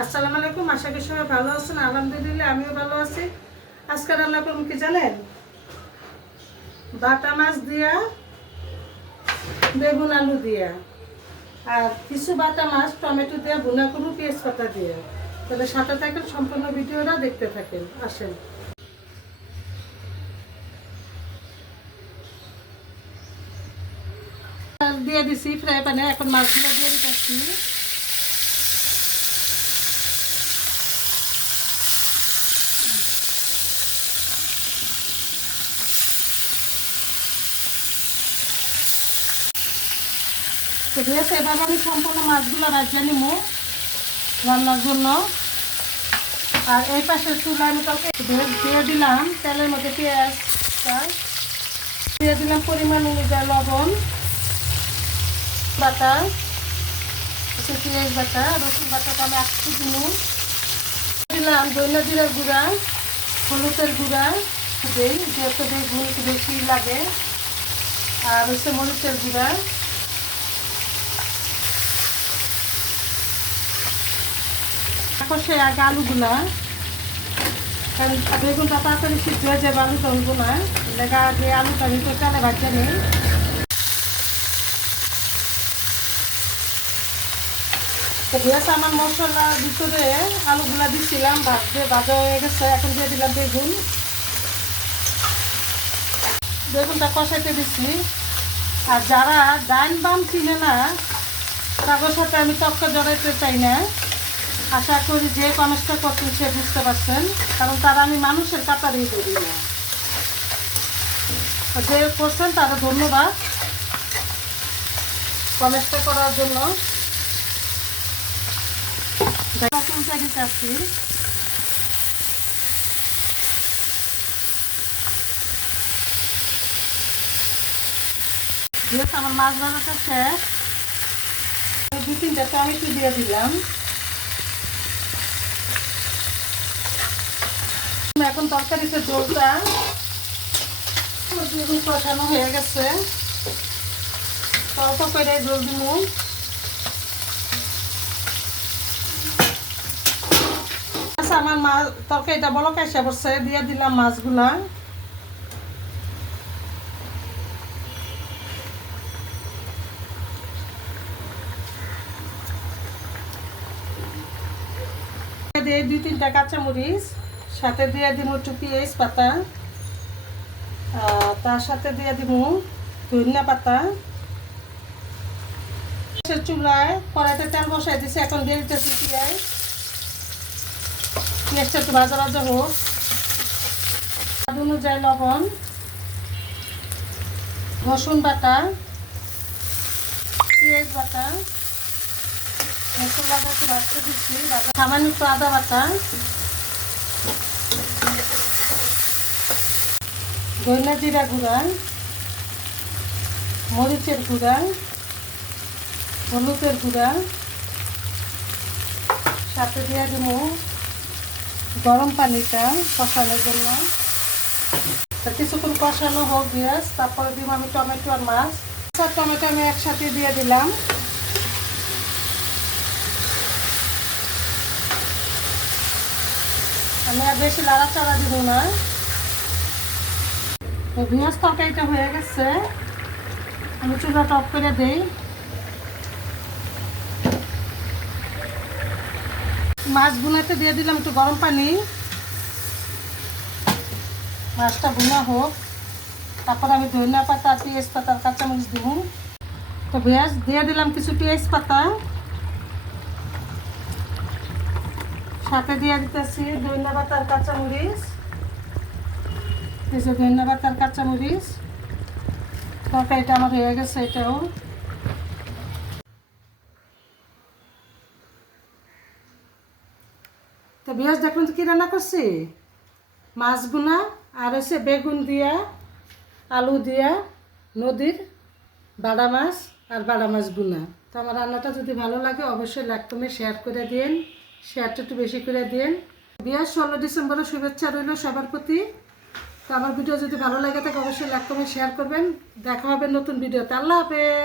আসসালামু আলাইকুম, আশা করি সবাই ভালো আছেন। আলহামদুলিল্লাহ, আমিও ভালো আছি। আজকে রান্না করুন কি জানেন? বাটা মাছ দিয়া, বেগুন আলু দিয়া, আর কিছু বাটা মাছ টমেটো দিয়ে, ভুনা করু পেঁয়াজ পাতা দিয়ে। তাহলে সাথে থাকেন, সম্পূর্ণ ভিডিওটা দেখতে থাকেন। আসেন। দিয়ে দিছি, ফ্রাই প্যানে। এখন মাছগুলো দিয়ে দিতেছি। তো আছে এভাবে আমি সম্পূর্ণ মাছগুলো রাখিয়ে নিব রান্নার জন্য। আর এই পাশে চুলা আমি তরকারি দিয়ে দিলাম তেলের মধ্যে পেঁয়াজটা দিয়ে দিলাম পরিমাণ অনুযায়ী লবণ, বাটা পেঁয়াজ বাটা, রসুন বাটাটা আমি একটু দিন। দিলাম দৈন্য জিরার গুঁড়া, হলুদের গুঁড়া দিই, যেহেতু বেগুন বেশি লাগে। আর হচ্ছে মরিচের গুঁড়া। সে আগে আলুগুলা বেগুনটা তাড়াতাড়ি সিদ্ধ হয়ে যাবে আলুটা হইব না লেগা আগে আলুটা আমি তো চালে ভাজা নেই গ্যাস আমার মশলার ভিতরে আলুগুলা দিচ্ছিলাম ভাজতে ভাজা হয়ে গেছে, এখন দিয়ে দিলাম বেগুন। বেগুনটা কষাইতে দিচ্ছি আর যারা ডাইন বাম চিনে না, তাদের সাথে আমি তক্কা জড়াইতে চাই না। আশা করি যে কমেন্টটা করছেন সে বুঝতে পারছেন, কারণ তারা আমি মানুষের কাতারেই করি না। যে করছেন তাদের ধন্যবাদ। কমেন্টটা করার জন্য। আমার মাছ ভাজাটা শেষ। দু তিনটা টমেটো দিয়ে দিলাম। এখন তরকারিতে জলটা বেগুন কষানো হয়ে গেছে। অল্প করে জল দিব আচ্ছা আমার মাছ তরকারিটা বলো কাইসা পড়ছে, দিয়ে দিলাম মাছগুলা। দিয়ে দুই তিনটা কাঁচামরিচ। সাথে দিয়ে দিব একটু পেঁয়াজ পাতা তার সাথে দিয়ে দিব ধনিয়া পাতা। চুলায় কড়াইতে তেল বসাই দিছি, এখন দিয়ে দিতেছি পেঁয়াজ। পেঁয়াজটা একটু ভাজা ভাজা হোক। স্বাদ অনুযায়ী লবণ, রসুন বাটা, পেঁয়াজ বাটা। মশলা একটু ভাজতে দিচ্ছি সামান্য একটু আদা বাটা। ধনিয়া জিরা গুঁড়া মরিচের গুঁড়া হলুদের গুঁড়া সাথে দিয়ে দিব গরম পানিটা কষানোর জন্য। কিছুক্ষণ কষানো হোক পেঁয়াজ তারপরে দিব আমি টমেটো আর মাছ। আর টমেটো আমি একসাথে দিয়ে দিলাম। আমি আর বেশি লাড়াচাড়া দিব না। তো পেঁয়াজ তরকারিটা হয়ে গেছে। আমি চুলাটা অফ করে দিই। মাছ বুনাতে দিয়ে দিলাম একটু গরম পানি। মাছটা বুনা হোক। তারপর আমি ধনিয়া পাতা, পেঁয়াজ পাতার কাঁচামরিচ দিব। তো পেঁয়াজ দিয়ে দিলাম কিছু পেঁয়াজ পাতা। সাথে দিয়ে দিতেছি ধনিয়া পাতার কাঁচামরিচ। যে ধনিয়া পাতার কাঁচামরিচ। তরকারিটা আমার হয়ে গেছে এটাও। তো বিয়াস দেখুন তো কী রান্না করছি? মাছ গুনা আর হচ্ছে বেগুন দিয়া, আলু দিয়া, নদীর বাড়া মাছ আর বাড়া মাছ গুনা তো আমার রান্নাটা যদি ভালো লাগে, অবশ্যই লাইক কমে শেয়ার করে দিন শেয়ারটা একটু বেশি করে দিন। বিয়ার ষোলো ডিসেম্বরের শুভেচ্ছা রইল সবার প্রতি। তো আমার ভিডিও যদি ভালো লাগে থাকে, অবশ্যই লাইক কমে শেয়ার করবেন। দেখা হবে নতুন ভিডিও আল্লাহ হাফেজ।